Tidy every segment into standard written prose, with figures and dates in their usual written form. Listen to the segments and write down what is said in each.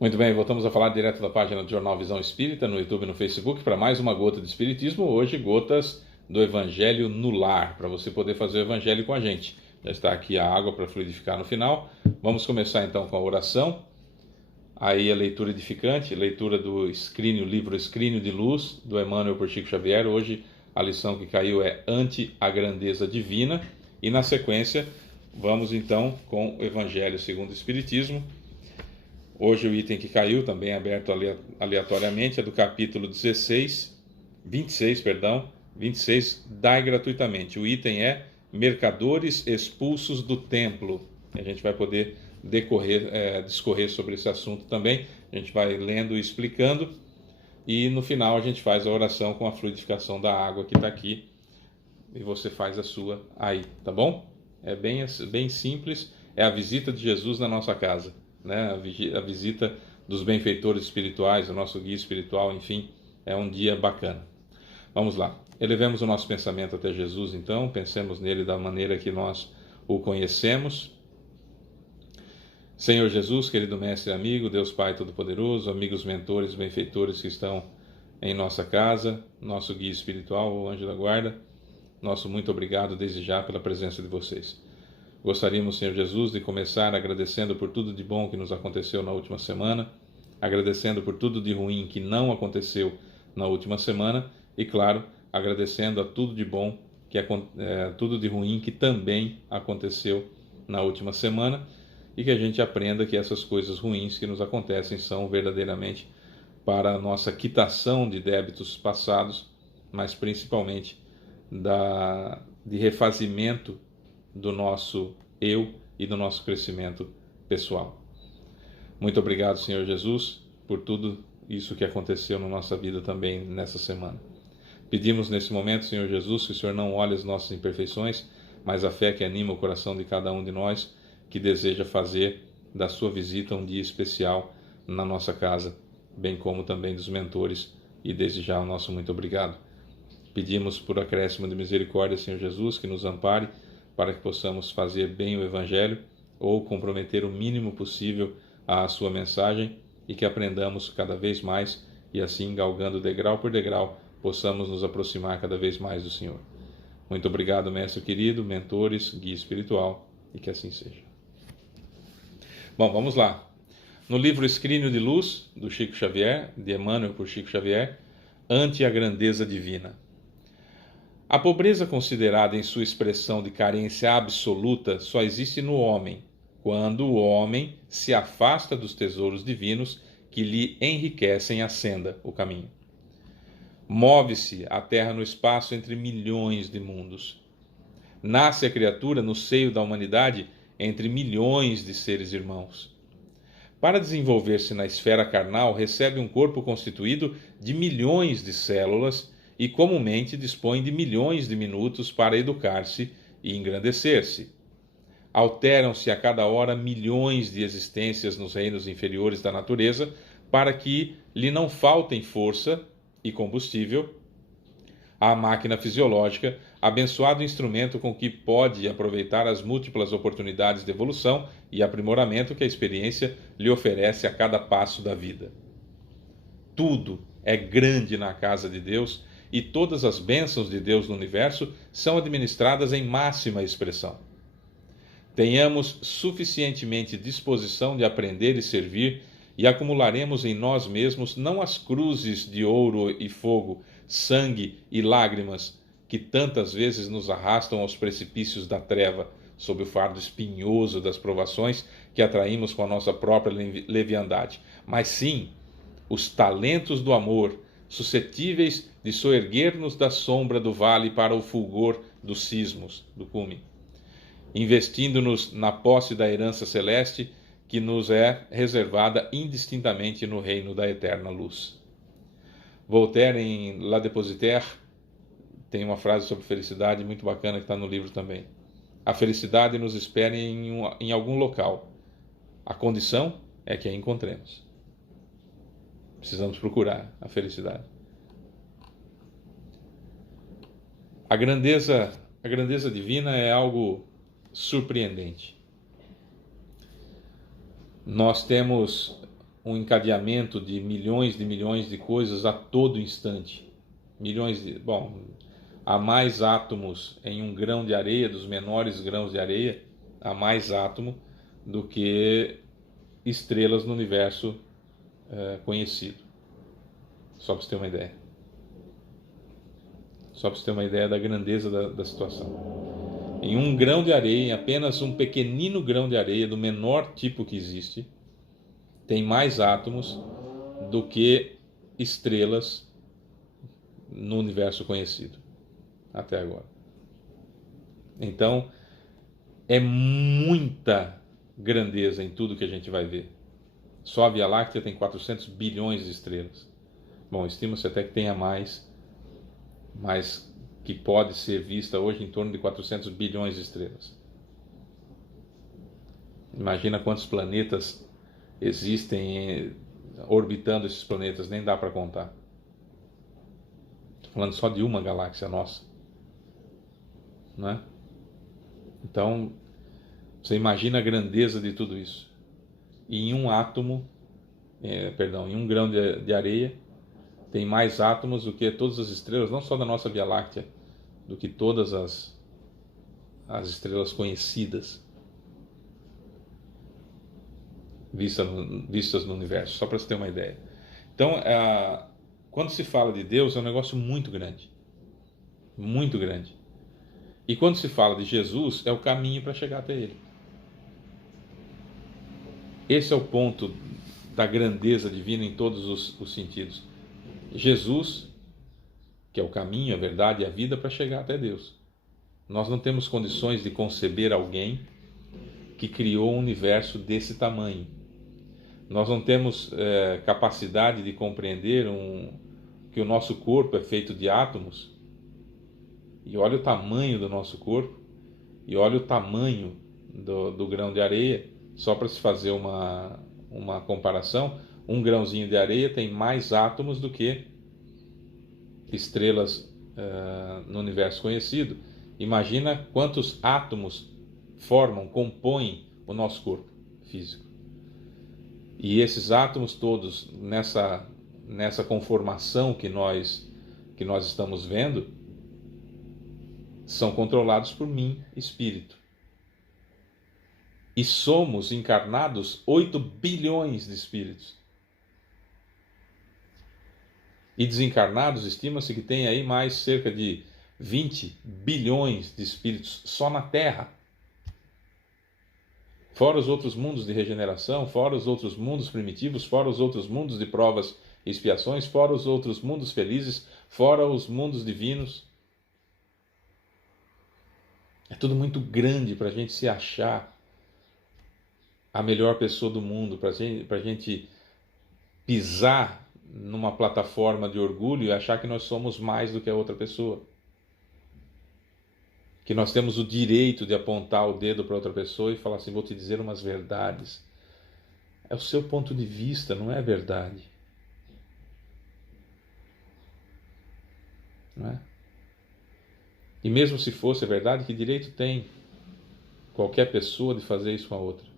Muito bem, voltamos a falar direto da página do Jornal Visão Espírita, no YouTube e no Facebook, para mais uma gota de Espiritismo. Hoje, gotas do Evangelho no lar, para você poder fazer o Evangelho com a gente. Já está aqui a água para fluidificar no final. Vamos começar então com a oração. Aí a leitura edificante, leitura do Escrínio, livro Escrínio de Luz, do Emmanuel por Chico Xavier. Hoje a lição que caiu é Ante a Grandeza Divina. E na sequência, vamos então com o Evangelho segundo o Espiritismo. Hoje o item que caiu, também aberto aleatoriamente, é do capítulo 26, dai gratuitamente. O item é mercadores expulsos do templo. A gente vai poder discorrer sobre esse assunto também. A gente vai lendo e explicando. E no final a gente faz a oração com a fluidificação da água que está aqui. E você faz a sua aí, tá bom? É bem simples. É a visita de Jesus na nossa casa, né? A visita dos benfeitores espirituais, o nosso guia espiritual, enfim, é um dia bacana. Vamos lá. Elevemos o nosso pensamento até Jesus, então. Pensemos nele da maneira que nós o conhecemos. Senhor Jesus, querido mestre e amigo, Deus Pai Todo-Poderoso, amigos mentores, benfeitores que estão em nossa casa, nosso guia espiritual, o anjo da guarda, nosso muito obrigado desde já pela presença de vocês. Gostaríamos, Senhor Jesus, de começar agradecendo por tudo de bom que nos aconteceu na última semana, agradecendo por tudo de ruim que não aconteceu na última semana e, claro, agradecendo a tudo de bom, tudo de ruim que também aconteceu na última semana, e que a gente aprenda que essas coisas ruins que nos acontecem são verdadeiramente para a nossa quitação de débitos passados, mas principalmente de refazimento do nosso eu e do nosso crescimento pessoal. Muito obrigado, Senhor Jesus, por tudo isso que aconteceu na nossa vida também nessa semana. Pedimos nesse momento, Senhor Jesus, que o Senhor não olhe as nossas imperfeições, mas a fé que anima o coração de cada um de nós, que deseja fazer da sua visita um dia especial na nossa casa, bem como também dos mentores, e desde já o nosso muito obrigado. Pedimos por acréscimo de misericórdia, Senhor Jesus, que nos ampare para que possamos fazer bem o Evangelho ou comprometer o mínimo possível a sua mensagem e que aprendamos cada vez mais e assim, galgando degrau por degrau, possamos nos aproximar cada vez mais do Senhor. Muito obrigado, mestre querido, mentores, guia espiritual, e que assim seja. Bom, vamos lá. No livro Escrínio de Luz, do Chico Xavier, de Emmanuel por Chico Xavier, Ante a Grandeza Divina. A pobreza considerada em sua expressão de carência absoluta só existe no homem, quando o homem se afasta dos tesouros divinos que lhe enriquecem a senda, o caminho. Move-se a terra no espaço entre milhões de mundos. Nasce a criatura no seio da humanidade entre milhões de seres irmãos. Para desenvolver-se na esfera carnal, recebe um corpo constituído de milhões de células e comumente dispõe de milhões de minutos para educar-se e engrandecer-se. Alteram-se a cada hora milhões de existências nos reinos inferiores da natureza para que lhe não faltem força e combustível. A máquina fisiológica, abençoado instrumento com que pode aproveitar as múltiplas oportunidades de evolução e aprimoramento que a experiência lhe oferece a cada passo da vida. Tudo é grande na casa de Deus e todas as bênçãos de Deus no universo são administradas em máxima expressão. Tenhamos suficientemente disposição de aprender e servir e acumularemos em nós mesmos não as cruzes de ouro e fogo, sangue e lágrimas que tantas vezes nos arrastam aos precipícios da treva, sob o fardo espinhoso das provações que atraímos com a nossa própria leviandade, mas sim os talentos do amor, suscetíveis de soerguer-nos da sombra do vale para o fulgor dos cismos, do cume, investindo-nos na posse da herança celeste que nos é reservada indistintamente no reino da eterna luz. Voltaire, em La Dépositaire, tem uma frase sobre felicidade muito bacana que está no livro também. A felicidade nos espera em algum local. A condição é que a encontremos. Precisamos procurar a felicidade. A grandeza divina é algo surpreendente. Nós temos um encadeamento de milhões de coisas a todo instante. Há mais átomos em um grão de areia, dos menores grãos de areia, há mais átomo do que estrelas no universo conhecido. Só para você ter uma ideia. Só para você ter uma ideia da grandeza da situação. Em um grão de areia, em apenas um pequenino grão de areia, do menor tipo que existe, tem mais átomos do que estrelas no universo conhecido até agora. Então, é muita grandeza em tudo que a gente vai ver. Só a Via Láctea tem 400 bilhões de estrelas. Bom, estima-se até que tenha mais, mas que pode ser vista hoje em torno de 400 bilhões de estrelas. Imagina quantos planetas existem orbitando esses planetas, nem dá para contar. Estou falando só de uma galáxia nossa, não é? Então, você imagina a grandeza de tudo isso. E em um átomo, em um grão de areia, tem mais átomos do que todas as estrelas, não só da nossa Via Láctea, do que todas as estrelas conhecidas vistas no universo, só para você ter uma ideia. Então, quando se fala de Deus, é um negócio muito grande. Muito grande. E quando se fala de Jesus, é o caminho para chegar até Ele. Esse é o ponto da grandeza divina em todos os sentidos. Jesus, que é o caminho, a verdade e a vida para chegar até Deus. Nós não temos condições de conceber alguém que criou um universo desse tamanho. Nós não temos capacidade de compreender que o nosso corpo é feito de átomos. E olha o tamanho do nosso corpo, e olha o tamanho do grão de areia. Só para se fazer uma comparação, um grãozinho de areia tem mais átomos do que estrelas no universo conhecido. Imagina quantos átomos compõem o nosso corpo físico. E esses átomos todos, nessa conformação que nós estamos vendo, são controlados por mim, espírito. E somos encarnados 8 bilhões de espíritos. E desencarnados, estima-se que tem aí mais cerca de 20 bilhões de espíritos só na Terra. Fora os outros mundos de regeneração, fora os outros mundos primitivos, fora os outros mundos de provas e expiações, fora os outros mundos felizes, fora os mundos divinos. É tudo muito grande para a gente se achar a melhor pessoa do mundo, para a gente pisar numa plataforma de orgulho e achar que nós somos mais do que a outra pessoa. Que nós temos o direito de apontar o dedo para outra pessoa e falar assim, vou te dizer umas verdades. É o seu ponto de vista, não é verdade. Não é? E mesmo se fosse verdade, que direito tem qualquer pessoa de fazer isso com a outra?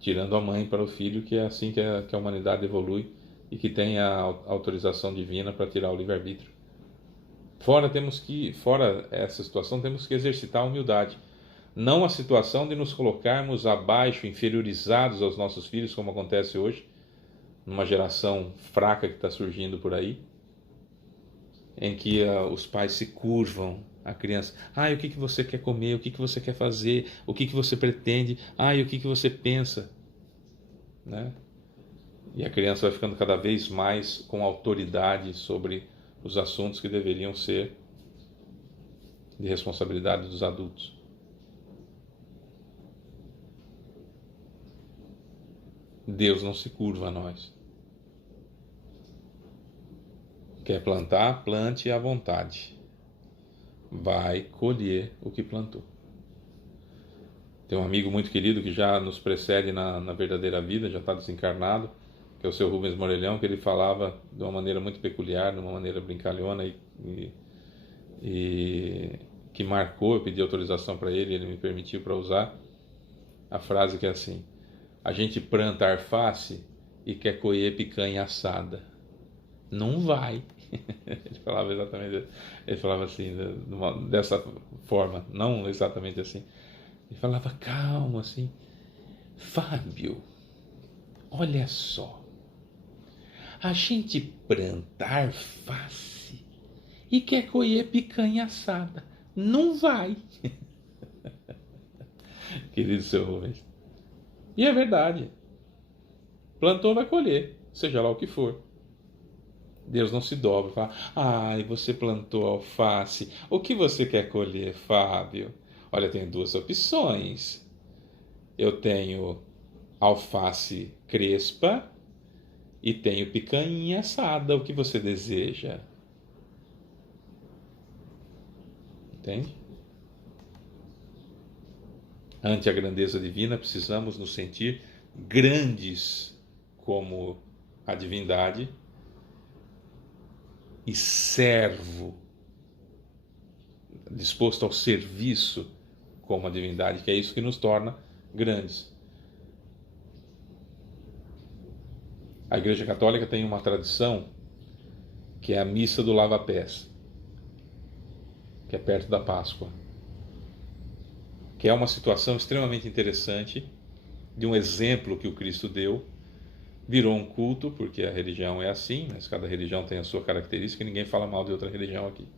Tirando a mãe para o filho, que é assim que a humanidade evolui e que tem a autorização divina para tirar o livre-arbítrio. Fora essa situação, temos que exercitar a humildade. Não a situação de nos colocarmos abaixo, inferiorizados aos nossos filhos, como acontece hoje, numa geração fraca que está surgindo por aí, em que os pais se curvam à criança. O que você quer comer? O que você quer fazer? O que você pretende? O que você pensa? Né? E a criança vai ficando cada vez mais com autoridade sobre os assuntos que deveriam ser de responsabilidade dos adultos. Deus não se curva a nós. Quer plantar? Plante à vontade. Vai colher o que plantou. Tem um amigo muito querido que já nos precede na verdadeira vida, já está desencarnado, que é o seu Rubens Morelhão, que ele falava de uma maneira muito peculiar, de uma maneira brincalhona e que marcou. Eu pedi autorização para ele, ele me permitiu para usar a frase que é assim: a gente planta alface e quer comer picanha assada. Não vai. Ele falava exatamente, ele falava assim, dessa forma, não exatamente assim. Ele falava calmo assim, Fábio, olha só, a gente planta alface e quer colher picanha assada. Não vai. Querido seu Rubens. E é verdade. Plantou, vai colher, seja lá o que for. Deus não se dobra e fala, ai, você plantou alface, o que você quer colher, Fábio? Olha, tem duas opções. Eu tenho alface crespa e tenho picanha assada, o que você deseja? Entende? Ante a grandeza divina, precisamos nos sentir grandes como a divindade e servo, disposto ao serviço como a divindade, que é isso que nos torna grandes. A Igreja Católica tem uma tradição que é a missa do lava-pés, que é perto da Páscoa, que é uma situação extremamente interessante de um exemplo que o Cristo deu. Virou um culto, porque a religião é assim, mas cada religião tem a sua característica e ninguém fala mal de outra religião aqui.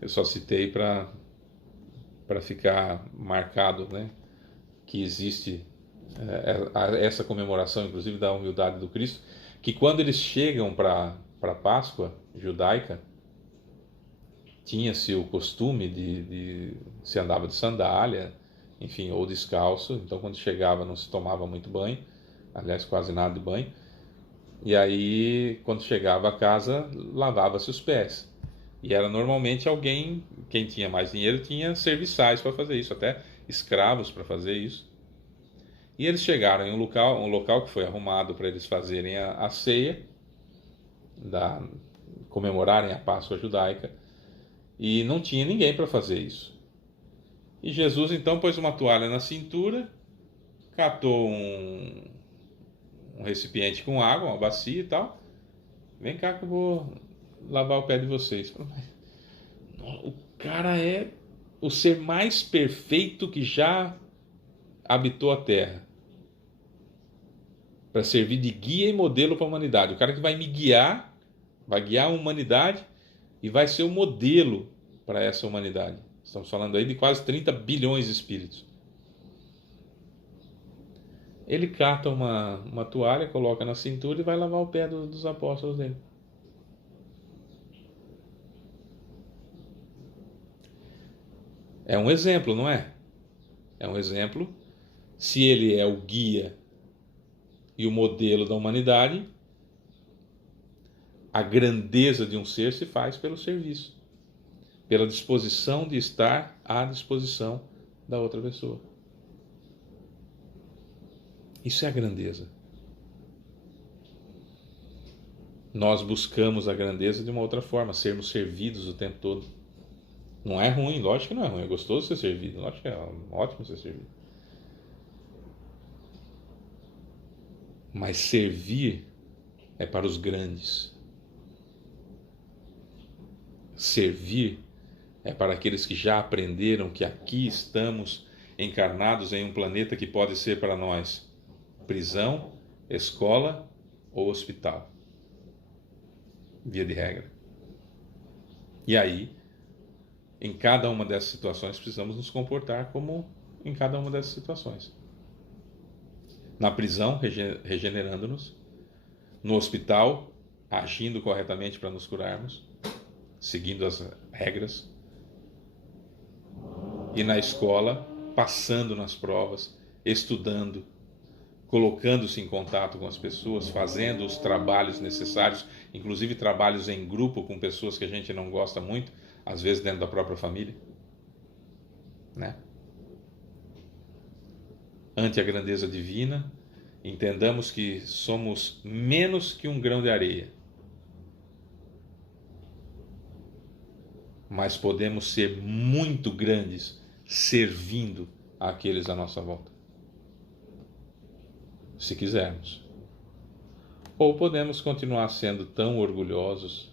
Eu só citei para ficar marcado, né, que existe essa comemoração, inclusive, da humildade do Cristo, que quando eles chegam para a Páscoa judaica, tinha-se o costume de se andava de sandália, enfim, ou descalço, então quando chegava não se tomava muito banho, aliás, quase nada de banho, e aí quando chegava a casa, lavava-se os pés. E era normalmente alguém, quem tinha mais dinheiro, tinha serviçais para fazer isso, até escravos para fazer isso. E eles chegaram em um local que foi arrumado para eles fazerem a ceia, comemorarem a Páscoa judaica, e não tinha ninguém para fazer isso. E Jesus então pôs uma toalha na cintura, catou um recipiente com água, uma bacia e tal. Vem cá que eu vou lavar o pé de vocês. O cara é o ser mais perfeito que já habitou a Terra, para servir de guia e modelo para a humanidade. O cara que vai me guiar, vai guiar a humanidade e vai ser o modelo para essa humanidade. Estamos falando aí de quase 30 bilhões de espíritos. Ele cata uma toalha, coloca na cintura e vai lavar o pé dos apóstolos dele. É um exemplo, não é? É um exemplo. Se ele é o guia e o modelo da humanidade, a grandeza de um ser se faz pelo serviço, pela disposição de estar à disposição da outra pessoa. Isso é a grandeza. Nós buscamos a grandeza de uma outra forma, sermos servidos o tempo todo. Não é ruim, lógico que não é ruim, é gostoso ser servido, lógico que é ótimo ser servido. Mas servir é para os grandes. Servir é para aqueles que já aprenderam que aqui estamos encarnados em um planeta que pode ser para nós prisão, escola ou hospital, via de regra. E aí, em cada uma dessas situações, precisamos nos comportar como em cada uma dessas situações. Na prisão, regenerando-nos. No hospital, agindo corretamente para nos curarmos, seguindo as regras. E na escola, passando nas provas, estudando, colocando-se em contato com as pessoas, fazendo os trabalhos necessários, inclusive trabalhos em grupo com pessoas que a gente não gosta muito, às vezes dentro da própria família, né? Ante a grandeza divina, entendamos que somos menos que um grão de areia, mas podemos ser muito grandes servindo àqueles à nossa volta. se quisermos. Ou podemos continuar sendo tão orgulhosos,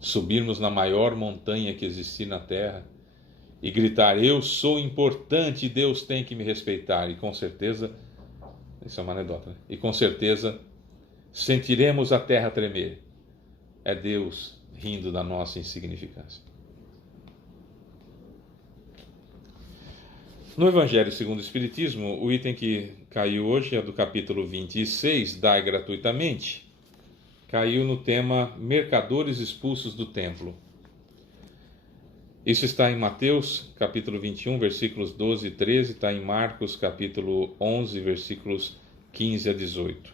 subirmos na maior montanha que existir na terra e gritar: eu sou importante e Deus tem que me respeitar. E com certeza, isso é uma anedota, né? E com certeza sentiremos a terra tremer. É Deus rindo da nossa insignificância. No Evangelho segundo o Espiritismo, o item que caiu hoje é do capítulo 26, Dai gratuitamente. Caiu no tema Mercadores expulsos do templo. Isso está em Mateus, capítulo 21, versículos 12 e 13, está em Marcos, capítulo 11, versículos 15 a 18.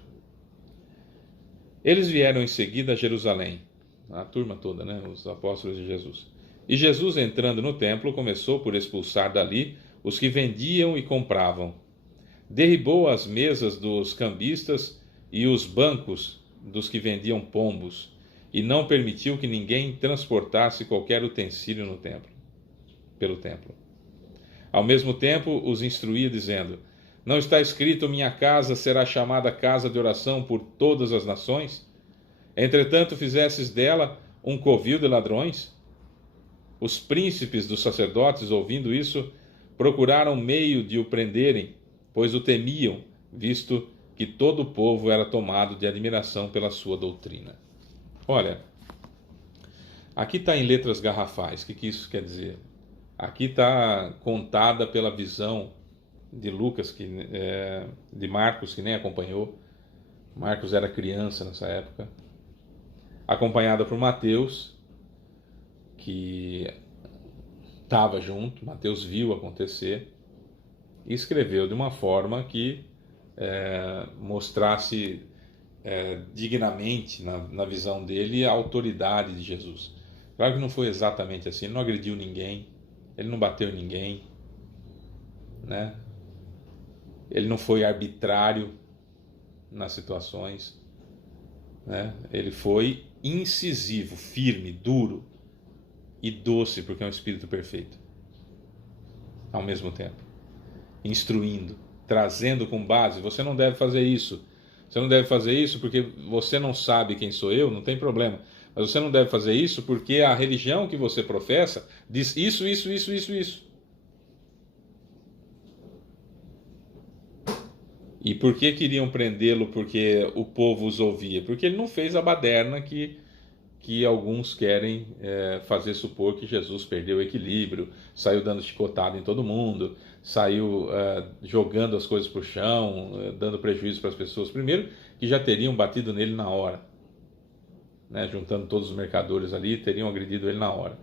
Eles vieram em seguida a Jerusalém, a turma toda, né, os apóstolos de Jesus. E Jesus, entrando no templo, começou por expulsar dali os que vendiam e compravam. Derribou as mesas dos cambistas e os bancos dos que vendiam pombos, e não permitiu que ninguém transportasse qualquer utensílio no templo, pelo templo. Ao mesmo tempo, os instruía, dizendo: não está escrito: minha casa será chamada casa de oração por todas as nações? Entretanto, fizestes dela um covil de ladrões? Os príncipes dos sacerdotes, ouvindo isso, procuraram meio de o prenderem, pois o temiam, visto que todo o povo era tomado de admiração pela sua doutrina. Olha, aqui está em letras garrafais. O que isso quer dizer? Aqui está contada pela visão de Lucas, de Marcos, que nem acompanhou. Marcos era criança nessa época. Acompanhada por Mateus, que estava junto. Mateus viu acontecer e escreveu de uma forma que mostrasse dignamente, na visão dele, a autoridade de Jesus. Claro que não foi exatamente assim. Ele não agrediu ninguém, ele não bateu em ninguém, né? Ele não foi arbitrário nas situações, né? Ele foi incisivo, firme, duro e doce, porque é um espírito perfeito ao mesmo tempo, instruindo, trazendo com base: você não deve fazer isso, você não deve fazer isso porque você não sabe quem sou eu, não tem problema, mas você não deve fazer isso porque a religião que você professa diz isso. E por que queriam prendê-lo? Porque o povo os ouvia. Porque ele não fez a baderna que alguns querem fazer supor, que Jesus perdeu o equilíbrio, saiu dando chicotada em todo mundo, saiu jogando as coisas para o chão, dando prejuízo para as pessoas. Primeiro, que já teriam batido nele na hora, né? Juntando todos os mercadores ali, teriam agredido ele na hora.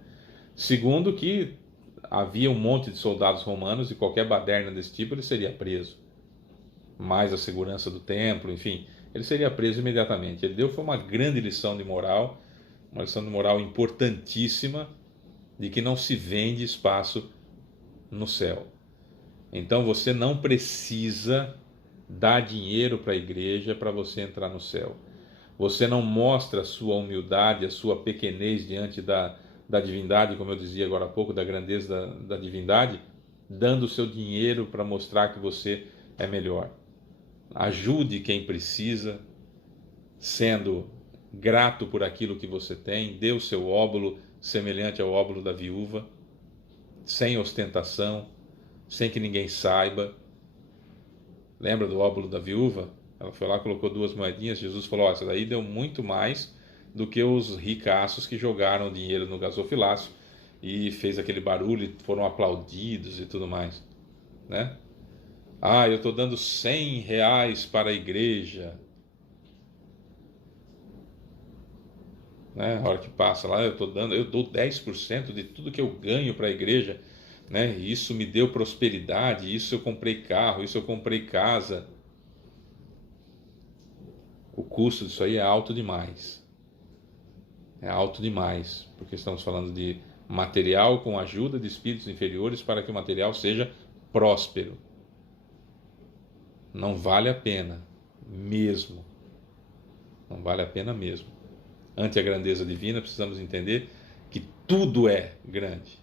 Segundo, que havia um monte de soldados romanos e qualquer baderna desse tipo ele seria preso. Mais a segurança do templo, enfim, ele seria preso imediatamente. Ele deu foi uma grande lição de moral, uma lição de moral importantíssima, de que não se vende espaço no céu. Então você não precisa dar dinheiro para a igreja para você entrar no céu. Você não mostra a sua humildade, a sua pequenez diante da divindade, como eu dizia agora há pouco, da grandeza da divindade, dando o seu dinheiro para mostrar que você é melhor. Ajude quem precisa, sendo grato por aquilo que você tem. Dê o seu óbolo semelhante ao óbolo da viúva, sem ostentação, sem que ninguém saiba. Lembra do óbolo da viúva? Ela foi lá, colocou 2 moedinhas. Jesus falou: essa daí deu muito mais do que os ricaços que jogaram dinheiro no gasofilácio e fez aquele barulho e foram aplaudidos e tudo mais, né? Eu estou dando R$100 para a igreja, né? A hora que passa lá, eu dou 10% de tudo que eu ganho para a igreja, né? Isso me deu prosperidade, isso eu comprei carro, isso eu comprei casa. O custo disso aí é alto demais. É alto demais, porque estamos falando de material com ajuda de espíritos inferiores para que o material seja próspero. Não vale a pena mesmo. Não vale a pena mesmo. Ante a grandeza divina, precisamos entender que tudo é grande.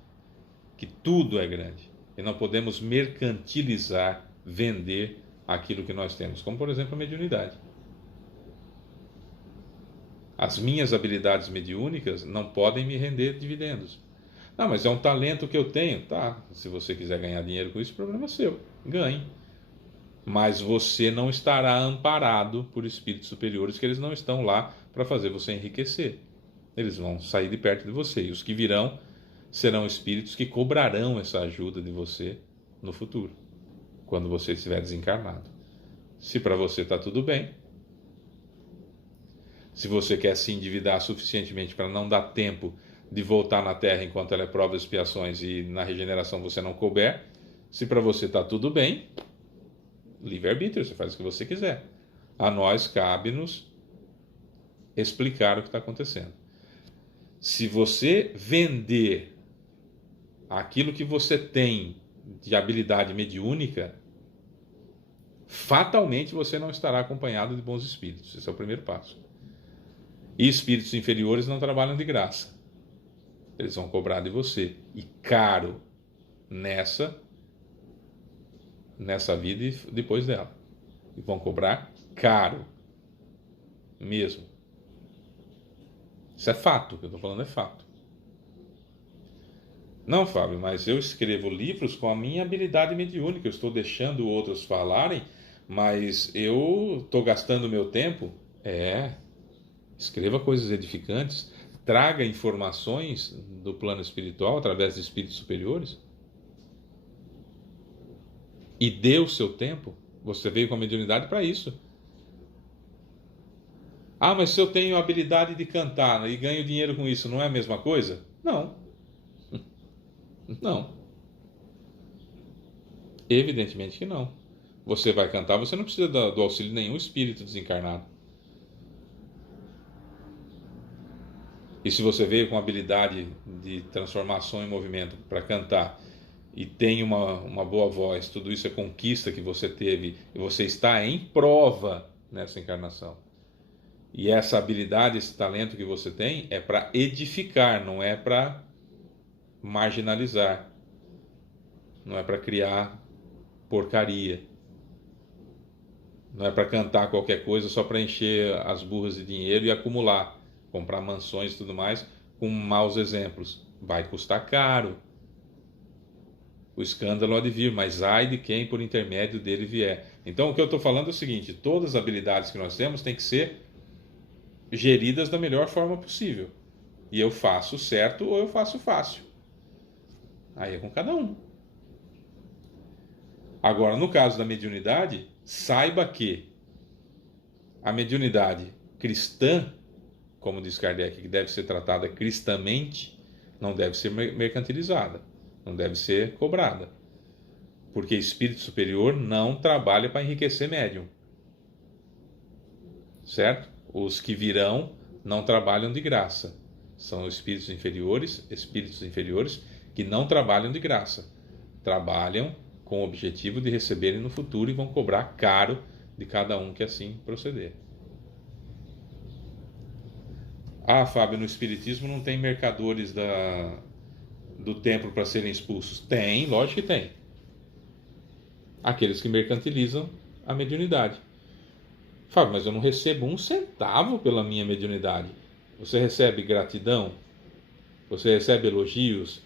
Que tudo é grande. E não podemos mercantilizar, vender aquilo que nós temos, como por exemplo a mediunidade. As minhas habilidades mediúnicas não podem me render dividendos. Não, mas é um talento que eu tenho. Tá, se você quiser ganhar dinheiro com isso, o problema é seu. Ganhe. Mas você não estará amparado por espíritos superiores, que eles não estão lá para fazer você enriquecer. Eles vão sair de perto de você. E os que virão serão espíritos que cobrarão essa ajuda de você no futuro, quando você estiver desencarnado. Se para você está tudo bem, se você quer se endividar suficientemente para não dar tempo de voltar na Terra enquanto ela é prova de expiações e na regeneração você não couber, se para você está tudo bem, livre-arbítrio, você faz o que você quiser. A nós cabe-nos explicar o que está acontecendo. Se você vender aquilo que você tem de habilidade mediúnica, fatalmente você não estará acompanhado de bons espíritos. Esse é o primeiro passo. E espíritos inferiores não trabalham de graça. Eles vão cobrar de você. E caro nessa vida e depois dela. E vão cobrar caro. Mesmo. Isso é fato. O que eu estou falando é fato. Não, Fábio, mas eu escrevo livros com a minha habilidade mediúnica. Eu estou deixando outros falarem, mas eu estou gastando meu tempo. Escreva coisas edificantes. Traga informações do plano espiritual através de espíritos superiores. E dê o seu tempo. Você veio com a mediunidade para isso. Ah, mas se eu tenho a habilidade de cantar e ganho dinheiro com isso, não é a mesma coisa? Não. Não. Evidentemente que não. Você vai cantar, você não precisa do auxílio de nenhum espírito desencarnado. E se você veio com habilidade de transformação em movimento para cantar e tem uma boa voz, tudo isso é conquista que você teve e você está em prova nessa encarnação. E essa habilidade, esse talento que você tem é para edificar, não é para marginalizar, não é para criar porcaria, não é para cantar qualquer coisa só para encher as burras de dinheiro e acumular, comprar mansões e tudo mais com maus exemplos. Vai custar caro. O escândalo há de vir, mas ai de quem por intermédio dele vier. Então o que eu estou falando é o seguinte: todas as habilidades que nós temos têm que ser geridas da melhor forma possível. E eu faço certo ou eu faço fácil. Aí é com cada um. Agora, no caso da mediunidade, saiba que a mediunidade cristã, como diz Kardec, que deve ser tratada cristamente, não deve ser mercantilizada, não deve ser cobrada. Porque espírito superior não trabalha para enriquecer médium. Certo? Os que virão não trabalham de graça. São espíritos inferiores que não trabalham de graça. Trabalham com o objetivo de receberem no futuro e vão cobrar caro de cada um que assim proceder. Ah, Fábio, no Espiritismo não tem mercadores do templo para serem expulsos? Tem, lógico que tem. Aqueles que mercantilizam a mediunidade. Fábio, mas eu não recebo um centavo pela minha mediunidade. Você recebe gratidão? Você recebe elogios?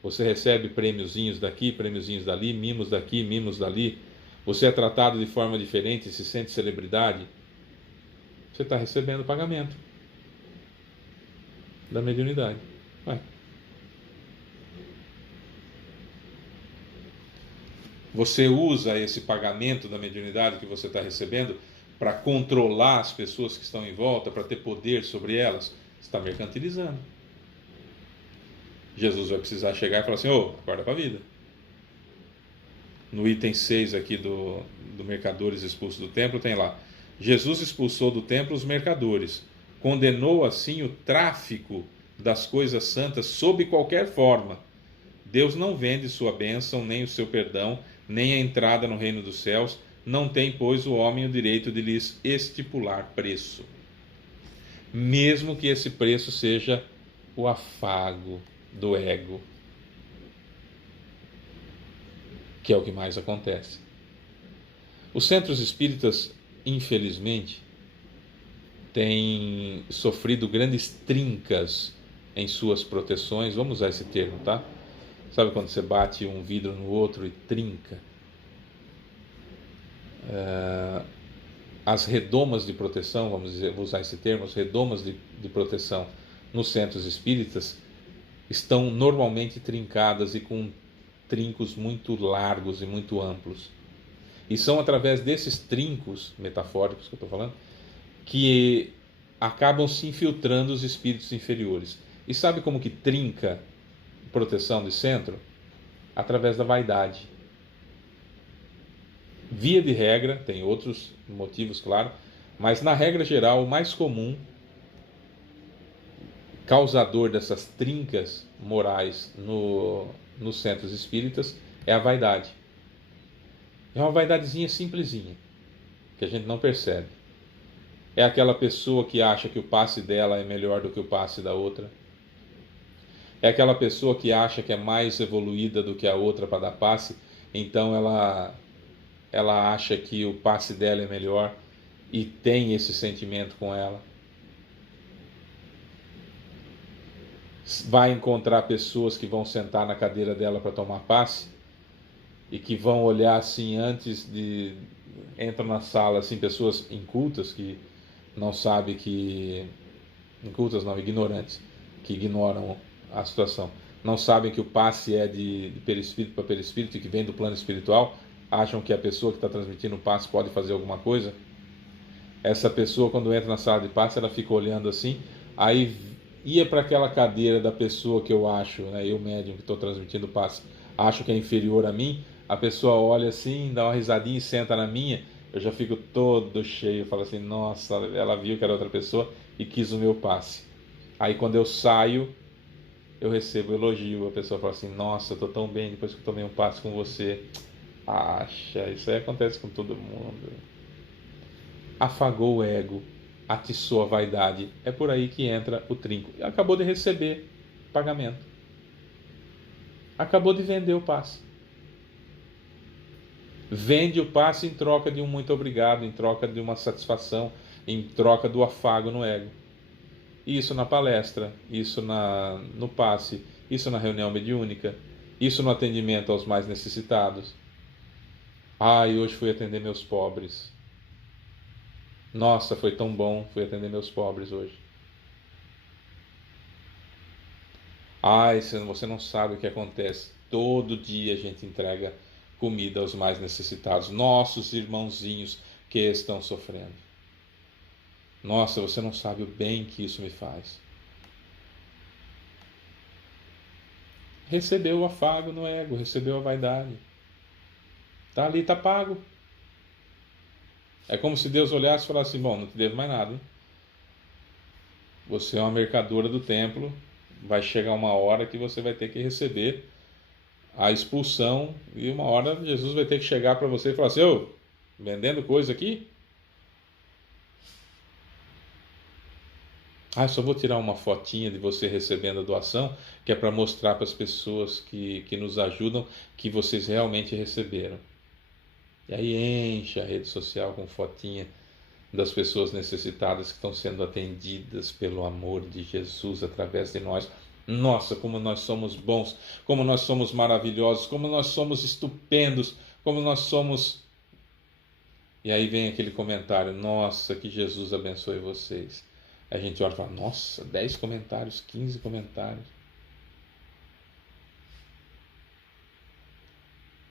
Você recebe prêmiozinhos daqui, prêmiozinhos dali, mimos daqui, mimos dali? Você é tratado de forma diferente e se sente celebridade? Você está recebendo pagamento da mediunidade. Vai. Você usa esse pagamento da mediunidade que você está recebendo para controlar as pessoas que estão em volta, para ter poder sobre elas? Você está mercantilizando. Jesus vai precisar chegar e falar assim: acorda para a vida. No item 6 aqui do mercadores expulsos do templo, tem lá: Jesus expulsou do templo os mercadores, condenou assim o tráfico das coisas santas sob qualquer forma. Deus não vende sua bênção, nem o seu perdão, nem a entrada no reino dos céus. Não tem, pois, o homem o direito de lhes estipular preço, mesmo que esse preço seja o afago do ego, que é o que mais acontece. Os centros espíritas, infelizmente, têm sofrido grandes trincas em suas proteções. Vamos usar esse termo, tá? Sabe quando você bate um vidro no outro e trinca? As redomas de proteção, vamos dizer, vou usar esse termo, as redomas de proteção nos centros espíritas estão normalmente trincadas e com trincos muito largos e muito amplos. E são através desses trincos metafóricos que eu estou falando que acabam se infiltrando os espíritos inferiores. E sabe como que trinca proteção de centro? Através da vaidade. Via de regra, tem outros motivos, claro, mas na regra geral, o mais comum causador dessas trincas morais nos centros espíritas é a vaidade. É uma vaidadezinha simplesinha, que a gente não percebe. É aquela pessoa que acha que o passe dela é melhor do que o passe da outra. É aquela pessoa que acha que é mais evoluída do que a outra para dar passe, então ela acha que o passe dela é melhor e tem esse sentimento com ela. Vai encontrar pessoas que vão sentar na cadeira dela para tomar passe e que vão olhar assim antes de... Entram na sala assim, pessoas incultas que não sabem que... Incultas não, ignorantes, que ignoram a situação. Não sabem que o passe é de perispírito para perispírito e que vem do plano espiritual. Acham que a pessoa que está transmitindo o passe pode fazer alguma coisa. Essa pessoa, quando entra na sala de passe, ela fica olhando assim, aí ia para aquela cadeira da pessoa que eu acho, né, eu médium que estou transmitindo o passe, acho que é inferior a mim, a pessoa olha assim, dá uma risadinha e senta na minha, eu já fico todo cheio, falo assim, nossa, ela viu que era outra pessoa e quis o meu passe. Aí quando eu saio, eu recebo elogio, a pessoa fala assim, nossa, eu estou tão bem depois que eu tomei um passe com você. Acha, isso aí acontece com todo mundo. Afagou o ego, atiçou a vaidade. É por aí que entra o trinco. Acabou de receber pagamento. Acabou de vender o passe. Vende o passe em troca de um muito obrigado, em troca de uma satisfação, em troca do afago no ego. Isso na palestra, isso no passe, isso na reunião mediúnica, isso no atendimento aos mais necessitados. E hoje fui atender meus pobres. Nossa, foi tão bom, fui atender meus pobres hoje. Você não sabe o que acontece. Todo dia a gente entrega comida aos mais necessitados, nossos irmãozinhos que estão sofrendo. Nossa, você não sabe o bem que isso me faz. Recebeu o afago no ego, recebeu a vaidade. Tá ali, tá pago. É como se Deus olhasse e falasse assim, bom, não te devo mais nada, hein? Você é uma mercadora do templo, vai chegar uma hora que você vai ter que receber a expulsão e uma hora Jesus vai ter que chegar para você e falar assim, ô, vendendo coisa aqui? Só vou tirar uma fotinha de você recebendo a doação, que é para mostrar para as pessoas que nos ajudam que vocês realmente receberam. E aí enche a rede social com fotinha das pessoas necessitadas que estão sendo atendidas pelo amor de Jesus através de nós. Nossa, como nós somos bons, como nós somos maravilhosos, como nós somos estupendos, como nós somos... E aí vem aquele comentário, nossa, que Jesus abençoe vocês. A gente olha e fala, nossa, 10 comentários, 15 comentários.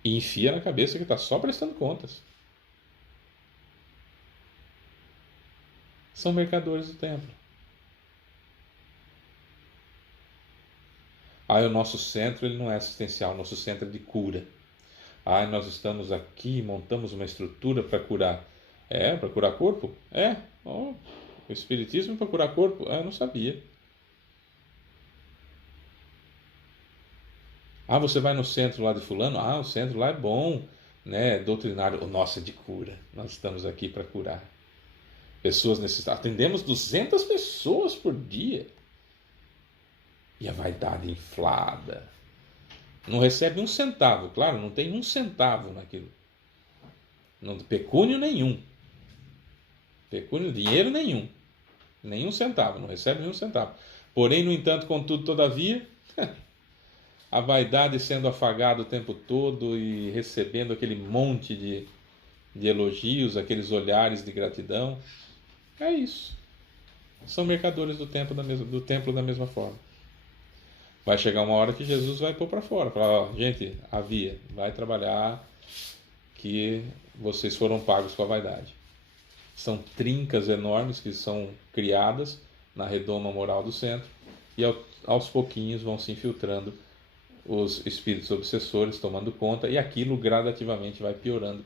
E enfia na cabeça que está só prestando contas. São mercadores do templo. O nosso centro ele não é assistencial, o nosso centro é de cura. Nós estamos aqui, montamos uma estrutura para curar. Para curar corpo? O espiritismo para curar corpo? Eu não sabia. Você vai no centro lá de fulano? O centro lá é bom, né? Doutrinário. O nosso é de cura. Nós estamos aqui para curar. Pessoas necessitadas. Atendemos 200 pessoas por dia. E a vaidade inflada. Não recebe um centavo, claro, não tem um centavo naquilo. Não, pecúnio nenhum. Pecúnio, dinheiro nenhum. Nenhum centavo, não recebe nenhum centavo. Porém, no entanto, contudo, todavia, a vaidade sendo afagada o tempo todo e recebendo aquele monte de elogios, aqueles olhares de gratidão. É isso. São mercadores do templo da mesma forma. Vai chegar uma hora que Jesus vai pôr para fora. Falar, ó, gente, vai trabalhar que vocês foram pagos com a vaidade. São trincas enormes que são criadas na redoma moral do centro e aos pouquinhos vão se infiltrando os espíritos obsessores, tomando conta, e aquilo gradativamente vai piorando,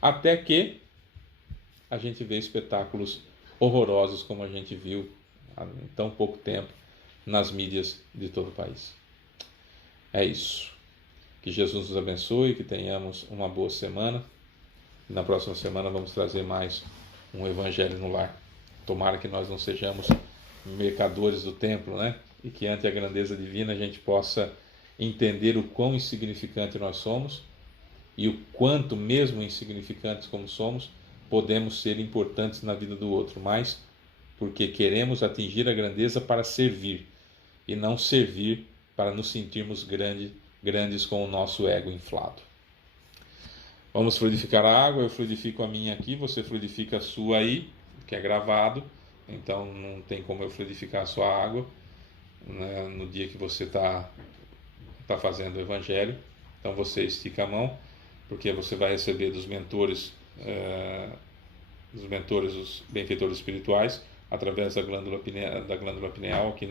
até que a gente vê espetáculos horrorosos como a gente viu há tão pouco tempo nas mídias de todo o país. É isso. Que Jesus nos abençoe, que tenhamos uma boa semana. Na próxima semana vamos trazer mais um Evangelho no Lar. Tomara que nós não sejamos mercadores do templo, né? E que ante a grandeza divina a gente possa entender o quão insignificante nós somos e o quanto, mesmo insignificantes como somos, podemos ser importantes na vida do outro, mas porque queremos atingir a grandeza para servir e não servir para nos sentirmos grandes com o nosso ego inflado. Vamos fluidificar a água, eu fluidifico a minha aqui, você fluidifica a sua aí, que é gravado, então não tem como eu fluidificar a sua água, né, no dia que você está fazendo o Evangelho. Então você estica a mão, porque você vai receber dos mentores, os benfeitores espirituais, através da glândula pineal, aqui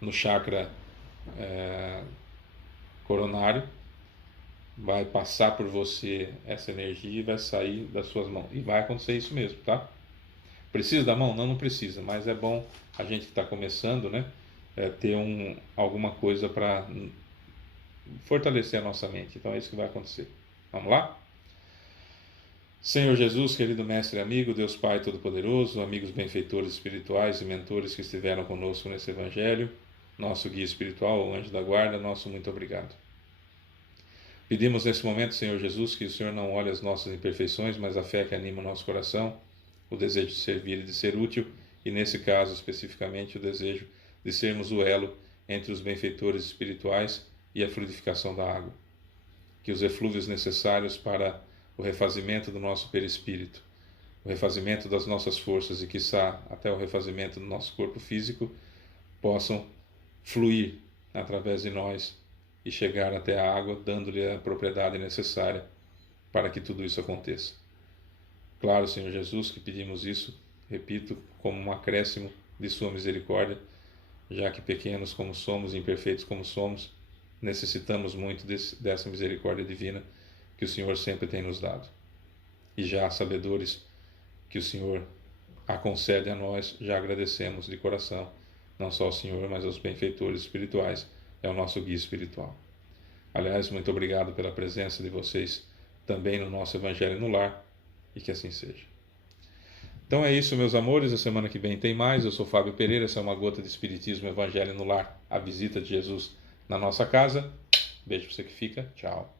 no chakra coronário. Vai passar por você essa energia e vai sair das suas mãos. E vai acontecer isso mesmo, tá? Precisa da mão? Não, não precisa, mas é bom a gente que está começando, né? Ter alguma coisa para fortalecer a nossa mente. Então é isso que vai acontecer. Vamos lá? Senhor Jesus, querido Mestre e amigo, Deus Pai Todo-Poderoso, amigos benfeitores espirituais e mentores que estiveram conosco nesse Evangelho, nosso guia espiritual, o anjo da guarda, nosso muito obrigado. Pedimos nesse momento, Senhor Jesus, que o Senhor não olhe as nossas imperfeições, mas a fé que anima o nosso coração, o desejo de servir e de ser útil, e nesse caso especificamente o desejo de sermos o elo entre os benfeitores espirituais e a fluidificação da água. Que os eflúvios necessários para o refazimento do nosso perispírito, o refazimento das nossas forças e, quiçá, até o refazimento do nosso corpo físico, possam fluir através de nós e chegar até a água, dando-lhe a propriedade necessária para que tudo isso aconteça. Claro, Senhor Jesus, que pedimos isso, repito, como um acréscimo de sua misericórdia, já que pequenos como somos, imperfeitos como somos, necessitamos muito dessa misericórdia divina que o Senhor sempre tem nos dado. E já sabedores que o Senhor a concede a nós, já agradecemos de coração, não só ao Senhor, mas aos benfeitores espirituais, é o nosso guia espiritual. Aliás, muito obrigado pela presença de vocês também no nosso Evangelho no Lar, e que assim seja. Então é isso, meus amores, a semana que vem tem mais. Eu sou Fábio Pereira, essa é uma gota de Espiritismo Evangelho no Lar, a visita de Jesus na nossa casa. Beijo para você que fica, tchau.